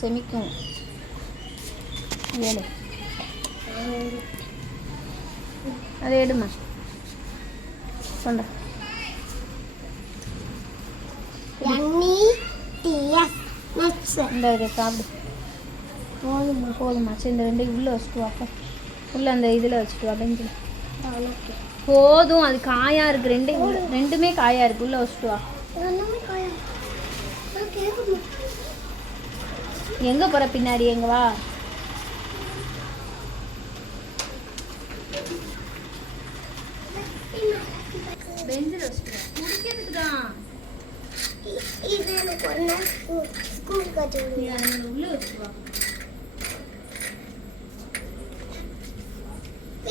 செமிக்கும். ஏழு அதை எடுமா சொன்ன இந்த இதை சாப்பிடு. போதுமா சரி, இந்த ரெண்டையும் உள்ளே வச்சுட்டு வாப்பா. உள்ளே அந்த இதில் வச்சுட்டு வா பெஞ்சில். போதும், அது காயாக இருக்குது. ரெண்டுமே காயாக இருக்குது. உள்ளே வச்சுட்டு வா. எங்கே போகிற பின்னாடி? எங்கே வா. பெஞ்சில் வச்சுட்டு குடிக்கிறதுக்கு தான். உள்ளே வச்சுட்டு வா.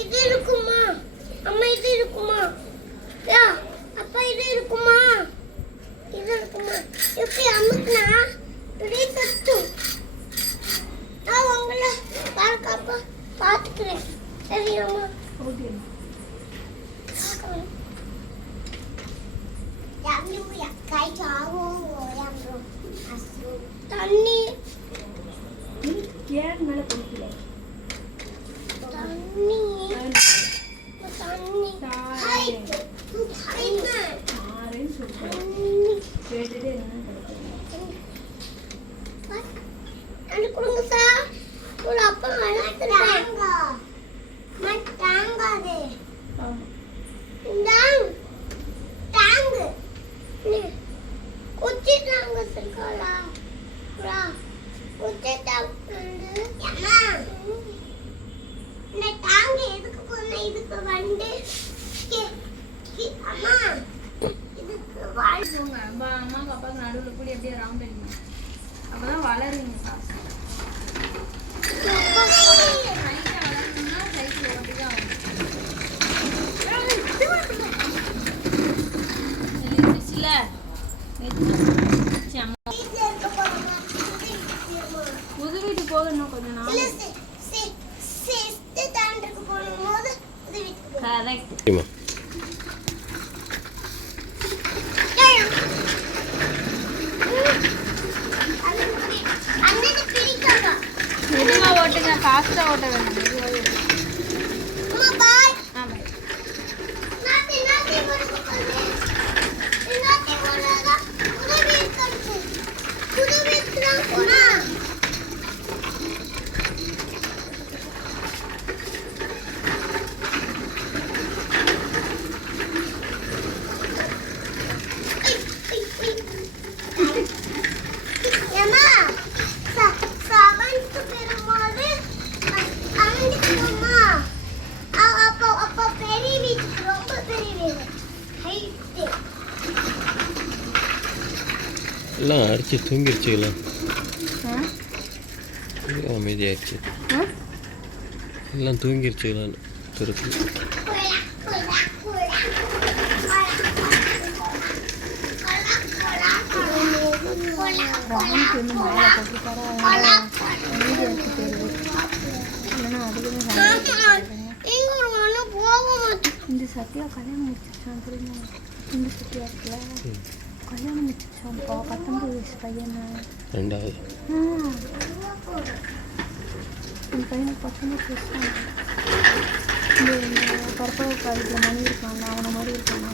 இது இருக்குமா அம்மா? இது இருக்குமா? அப்பா இது இருக்குமா? இது இருக்குமா? எப்படி அம்முக்குனா இப்படி தட்டும். நான் உங்களை பார்க்கப்பா பார்த்துக்கிறேன். சரியாம்மா? ஓகே. தண்ணி ஏன் மேலே குடிக்கல? தண்ணி தண்ணி கேட்டுட்டு என்ன கொடுங்க சார். ஒரு அப்பா விளையாட்டுறாங்க தாங்காதே. தாங்கு குச்சி தாங்க இருக்காளா? குச்சி தாங்க. இந்த தாங்க எதுக்கு போன? இதுக்கு வந்து அம்மா இதுக்கு வாழ்வோங்க. அம்மாவுக்கு அப்பாவுக்கு நடுவில் கூடி அப்படியே ரவுண்ட் அடிங்க. அப்போதான் வளருவீங்க. வளரணும்னா சைக்கிள் ஓட்டி தான் ஆகும். புது வீட்டு போகணும் கொஞ்சம் நாள். கரெக்ட். மெதுவா ஓட்டுங்க, ஃபாஸ்டா ஓட்ட வேண்டாம். மெதுவாக எல்லாம் அடிச்சு தூங்கிடுச்சுக்கலாம். அமைதியாகிடுச்சு. எல்லாம் தூங்கிடுச்சுக்கலாம். திருப்பி இந்த சத்யா கல்யாணம் முடிச்சிருச்சான் தெரியுமா? இந்த சத்யா இருக்குல்ல, கல்யாணம் முடிச்சிருச்சான்ப்பா. 19 வயசு பையனை. ரெண்டாவது இந்த பையனுக்கு 19 வயசு தான். இந்த கற்பக காலத்தில் மணி இருக்காங்க, அவனை மாதிரி இருக்காங்க.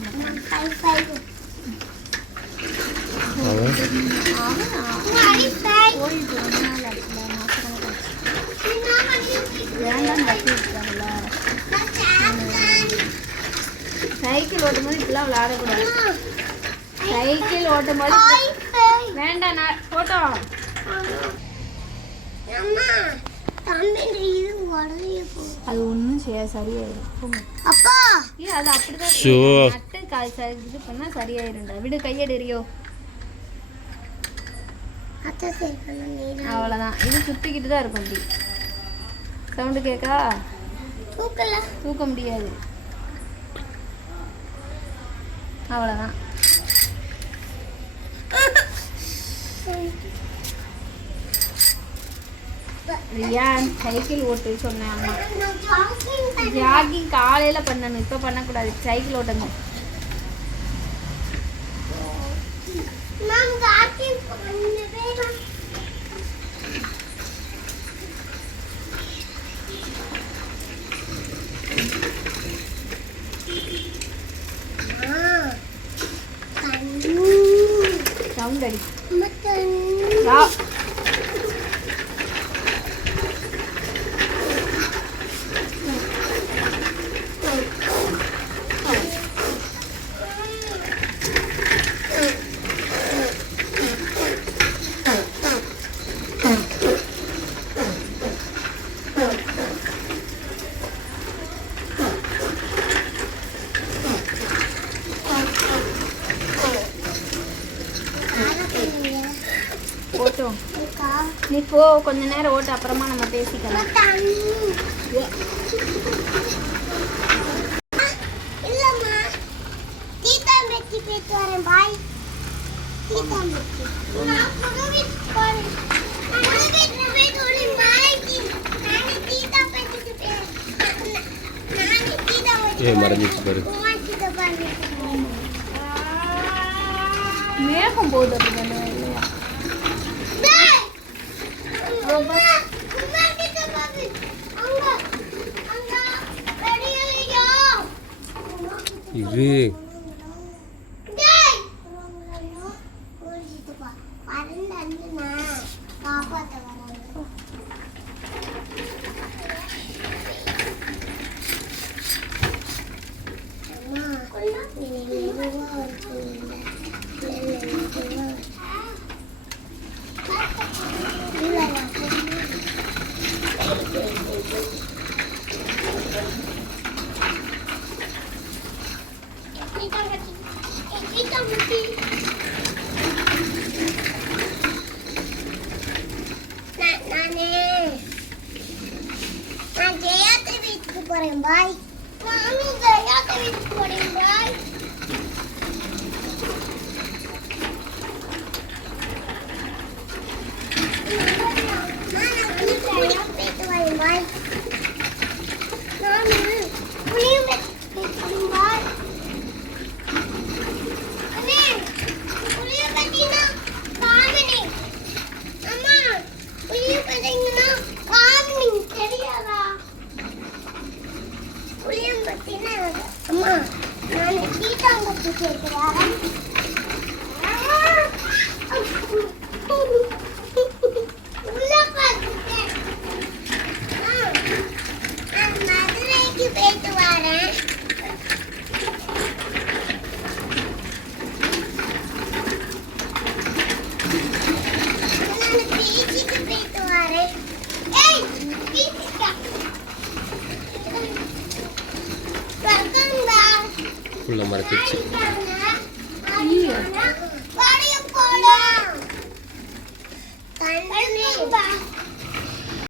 போயிட்டு 2 நாள் ஆச்சுல, மாசக்கணக்காச்சு. வேண்டாம் தப்பி இருக்காங்கல்ல. சைக்கிள் ஓட்டும் போது இப்பெல்லாம் விளையாடக்கூடாது. சைக்கிள் ஓட்டும் போது வேண்டாம். நான் போட்டோ அது ஒன்றும் சரியாயிடும். அப்பா அது அப்படிதான் நட்டு இது பண்ணா சரியாயிருண்டா. விடு, கையெடுறியோ. அவ்வளோதான். இது சுற்றிக்கிட்டு தான் இருக்கும். அப்படி சவுண்டு கேட்கா? தூக்க முடியாது. அவ்வளோதான். ரியான் சைக்கிள் ஓட்டு சொன்னேன். அம்மா ஜாகிங் காலையில் பண்ணணும், இப்போ பண்ணக்கூடாது. சைக்கிள் ஓட்டணும். சவுண்ட் அடி. மட்டன் வா. ஓட்டும். இருக்கா நீ போ, கொஞ்ச நேரம் ஓட்டு, அப்புறமா நம்ம பேசிக்கலாம். தண்ணி இல்லம்மா தீதான் வெட்டி போயிட்டு வரேன் பாய் தீதான் வெட்டி நான் புது வீட்டுக்கு போறேன் புது வீட்டுக்கு போயிட்டு வரேன் பாய் நானே தீதான் வெட்டிட்டு போறேன் நானே தீதான் வெட்டி மறைஞ்சிச்சு பாரு. உமா தீதா பாரு மேகம் போகுது அப்படிதானே இல்லையா? டேய் உமா உமா தீதா பாரு அங்க அங்க ரெடியா இது டேய் ஓடிட்டு பா வரண்டன்னு நான் காப்பாத்த வரேன் அம்மா நீ மெதுவா வரணும் நான் ஜெயாத்தை வீட்டுக்கு போறேன் பாய் நானும் ஜெயாத்தை வீட்டுக்கு போறேன் பாய் போயிட்டு வரேன் பாய் நானும் புளியும் போயிட்டு பாய் அண்ணே புளியும் கட்டினா காமனே அம்மா புளியும் கட்டினா காமனே தெரியாதா புளியும் கட்டினா அம்மா நான் தீட்டாங்கட்டி கேட்கிறேன் உள்ள பார்த்துட்டேன் நான் மதுரைக்கு போயிட்டு வரேன் நான் பீச்சுக்கு போயிட்டு வரேன் ஏய் பீச்சுக்கா வரக்கண்டா ஃபுல்லாக மறைச்சிருச்சு. வரைய போலாம் கண்டனே